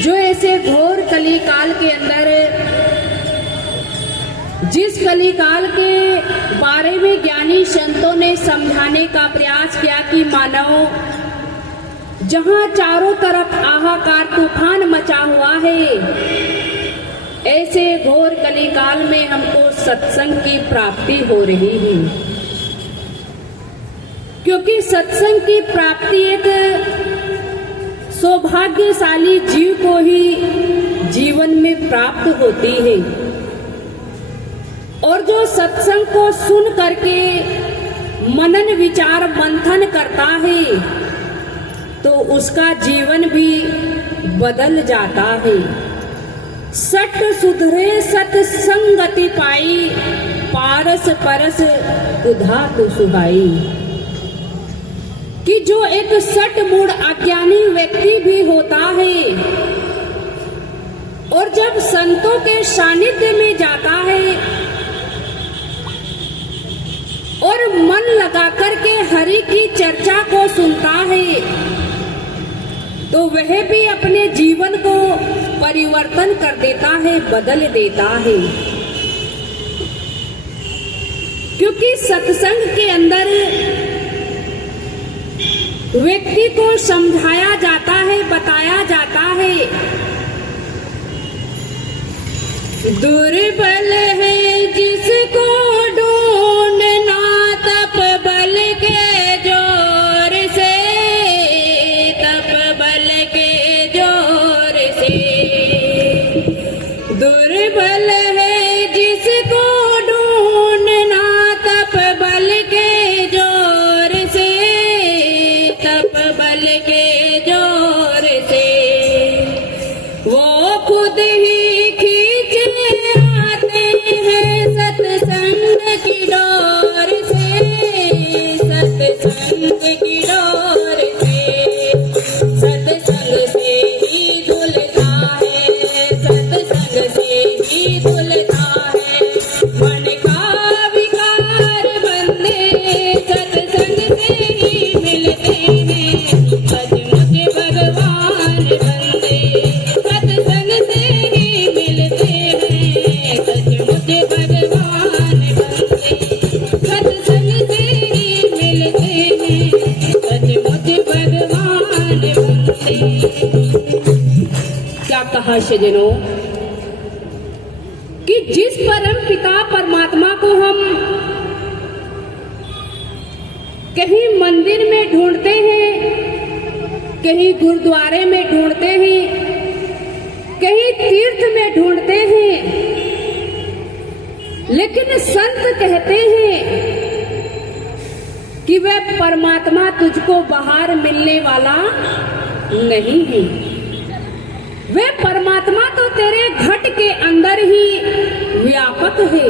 जो ऐसे घोर कलिकाल के अंदर, जिस कलिकाल के बारे में ज्ञानी संतों ने समझाने का प्रयास किया कि मानव, जहां चारों तरफ हाहाकार तूफान मचा हुआ है, ऐसे घोर कलिकाल में हमको सत्संग की प्राप्ति हो रही है। क्योंकि सत्संग की प्राप्ति एक सौभाग्यशाली जीव को ही जीवन में प्राप्त होती है। और जो सत्संग को सुन करके मनन विचार मंथन करता है तो उसका जीवन भी बदल जाता है। सट सुधरे सत्संगति पाई, पारस परस उधा तो सुहाई। कि जो एक सट मूड अज्ञानी व्यक्ति भी होता है और जब संतों के सानिध्य में जाता है और मन लगा करके हरि की चर्चा को सुनता है तो वह भी अपने जीवन को परिवर्तन कर देता है, बदल देता है। क्योंकि सत्संग के अंदर व्यक्ति को समझाया जाता है, बताया जाता है, दुर्बल है जिसको ढूंढना तप बल के जोर से, तप बल के जोर से। दुर्बल है जिसको ढूंढना तप बल के जोर से, तप बल के जोर से। वो खुद ही खींचे आते हैं सत्संग की डोर से, सत्संग की डोर से। सत्संग से ही धुलता है, सत्संग से ही धुलता है मन का विकार बंदे, सत्संग से ही मिलते हैं सचमुच भगवान बंदे। सत्संग से ही मिलते हैं सचमुच भगवान बंदे, सत्संग से ही मिलते हैं सचमुच भगवान बंदे। क्या कहा सज्जनों कि जिस परम पिता परमात्मा को हम कहीं मंदिर में ढूंढते हैं, कहीं गुरुद्वारे में ढूंढते हैं, कहीं तीर्थ में ढूंढते हैं, लेकिन संत कहते हैं कि वह परमात्मा तुझको बाहर मिलने वाला नहीं है। वह परमात्मा तो तेरे घट के अंदर ही व्यापक है,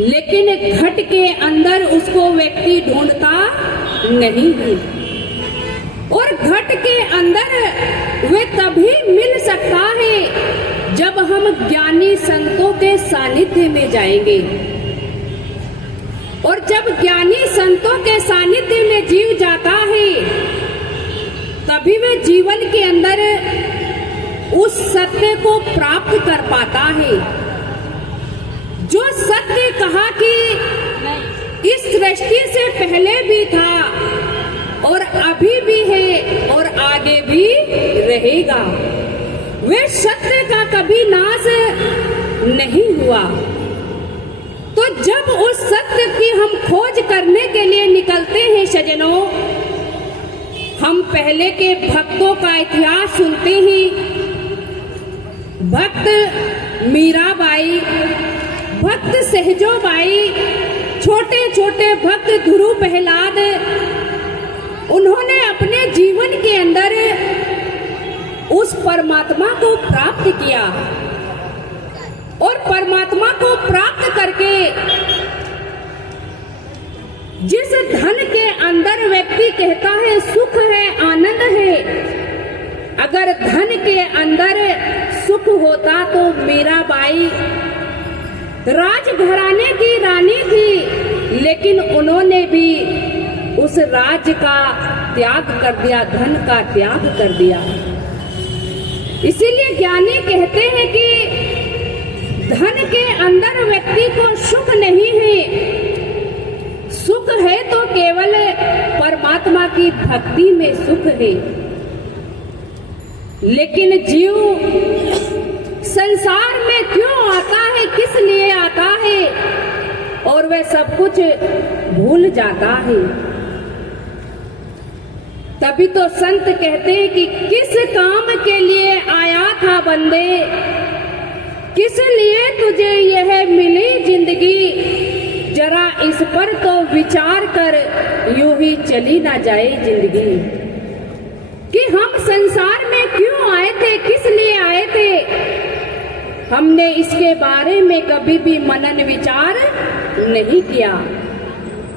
लेकिन घट के अंदर उसको व्यक्ति ढूंढता नहीं है। और घट के अंदर वे तभी मिल सकता है जब हम ज्ञानी संतों के सानिध्य में जाएंगे। और जब ज्ञानी संतों के सानिध्य में जीव जाता है तभी वे जीवन के अंदर उस सत्य को प्राप्त कर पाता है। जो सत्य कहा कि इस सृष्टि से पहले भी था और अभी भी है और आगे भी रहेगा, वे सत्य का कभी नाश नहीं हुआ। तो जब उस सत्य की हम खोज करने के लिए निकलते हैं सज्जनों, हम पहले के भक्तों का इतिहास सुनते हैं। भक्त मीराबाई, भक्त सहजोबाई, छोटे छोटे भक्त ध्रुव प्रहलाद, उन्होंने अपने जीवन के अंदर उस परमात्मा को प्राप्त किया। और परमात्मा को प्राप्त करके जिस धन के अंदर व्यक्ति कहता है सुख है, आनंद है, अगर धन के अंदर सुख होता तो मीराबाई राजघराने की रानी थी, लेकिन उन्होंने भी उस राज्य का त्याग कर दिया, धन का त्याग कर दिया। इसीलिए ज्ञानी कहते हैं कि धन के अंदर व्यक्ति को सुख नहीं है, सुख है तो केवल परमात्मा की भक्ति में सुख है। लेकिन जीव संसार में क्यों आता है, किस लिए आता है, और वह सब कुछ भूल जाता है। तभी तो संत कहते हैं कि किस काम के लिए आया था बंदे, किस लिए तुझे यह मिली जिंदगी, जरा इस पर तो विचार कर, यूं ही चली ना जाए जिंदगी। कि हम संसार में क्यों आए थे, किस लिए आए थे, हमने इसके बारे में कभी भी मनन विचार नहीं किया।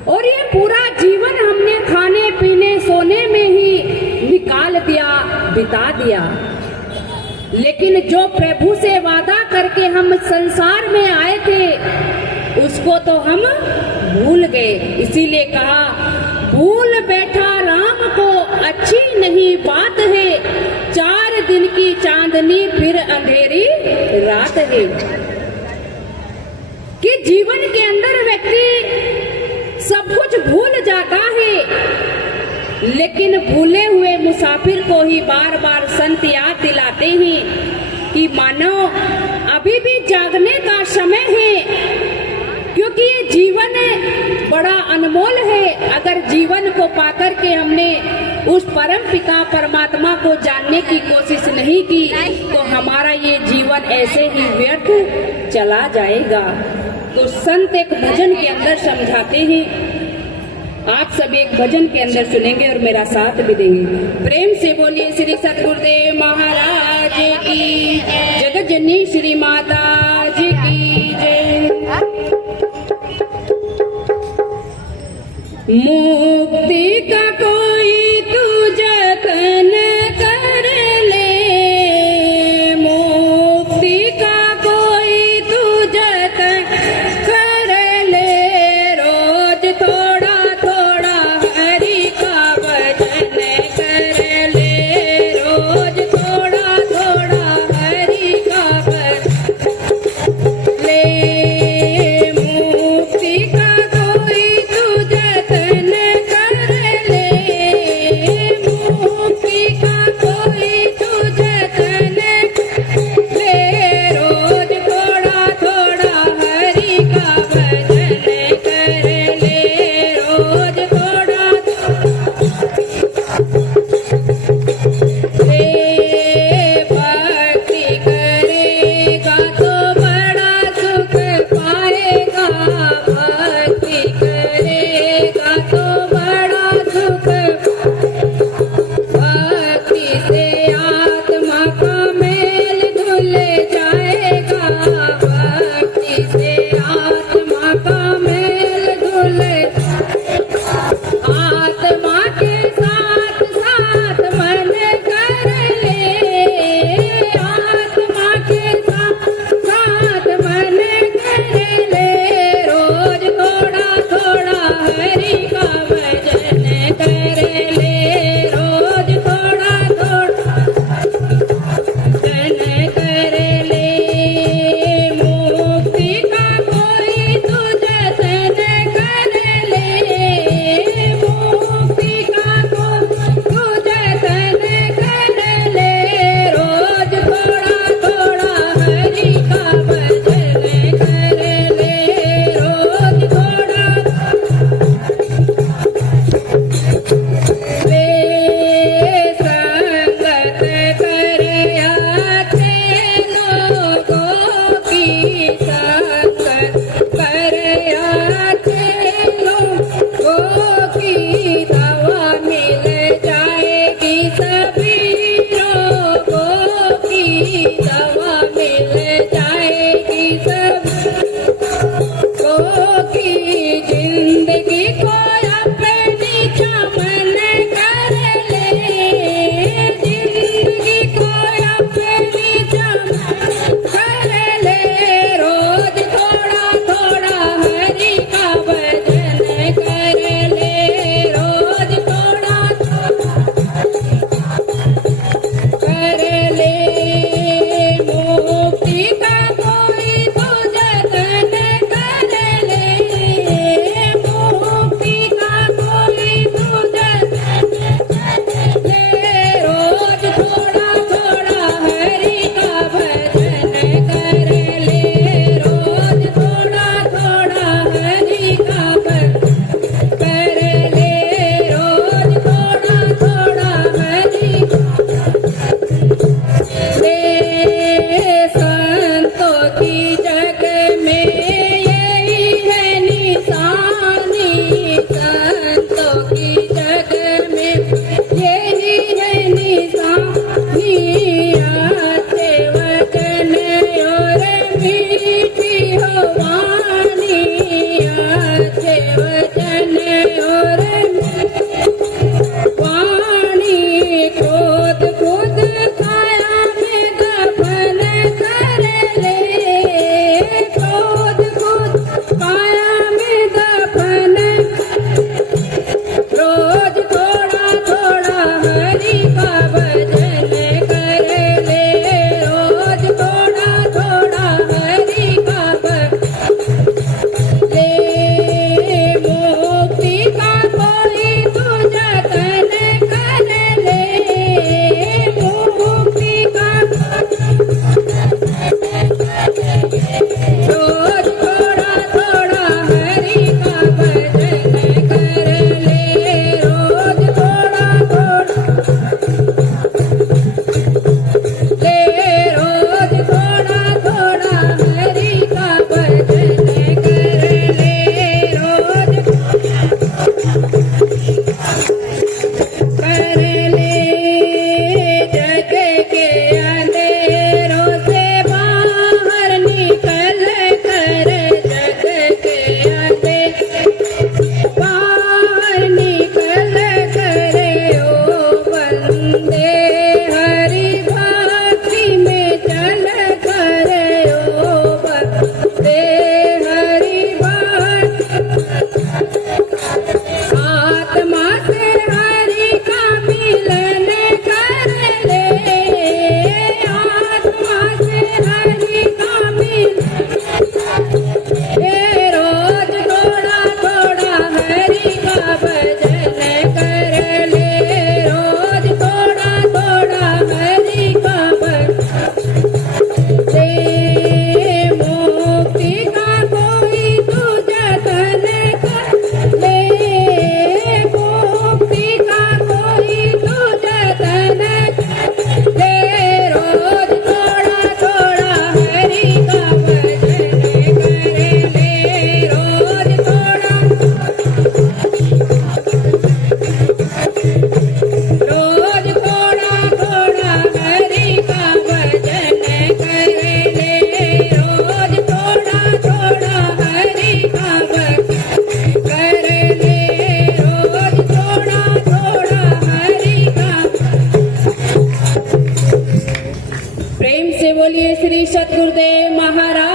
और ये पूरा जीवन हमने खाने पीने सोने में ही निकाल दिया, बिता दिया। लेकिन जो प्रभु से वादा करके हम संसार में आए थे, उसको तो हम भूल गए। इसीलिए कहा, भूल बैठा राम को अच्छी नहीं बात है, 4 दिन की चांदनी फिर अंधेरी रात है। कि जीवन के अंदर व्यक्ति सब कुछ भूल जाता है, लेकिन भूले हुए मुसाफिर को ही बार बार संत याद दिलाते हैं कि मानो अभी भी जागने का समय है, क्योंकि ये जीवन बड़ा अनमोल है। अगर जीवन को पाकर के हमने उस परम पिता परमात्मा को जानने की कोशिश नहीं की, तो हमारा ये जीवन ऐसे ही व्यर्थ चला जाएगा। तो संत एक भजन के अंदर समझाते हैं, आप सब एक भजन के अंदर सुनेंगे और मेरा साथ भी देंगे। प्रेम से बोलिए श्री सतगुरुदेव महाराज की, जगत जननी श्री माता जी की जय। मुक्ति का कोई तू जतन कर ले, मुक्ति का कोई तू जतन कर ले, रोज थोड़ा थोड़ा हरि का भजन कर ले, रोज थोड़ा थोड़ा हरि का भजन ले, मुक्ति का कोई तू जतन कर ले। बोलिए श्री सतगुरुदेव महाराज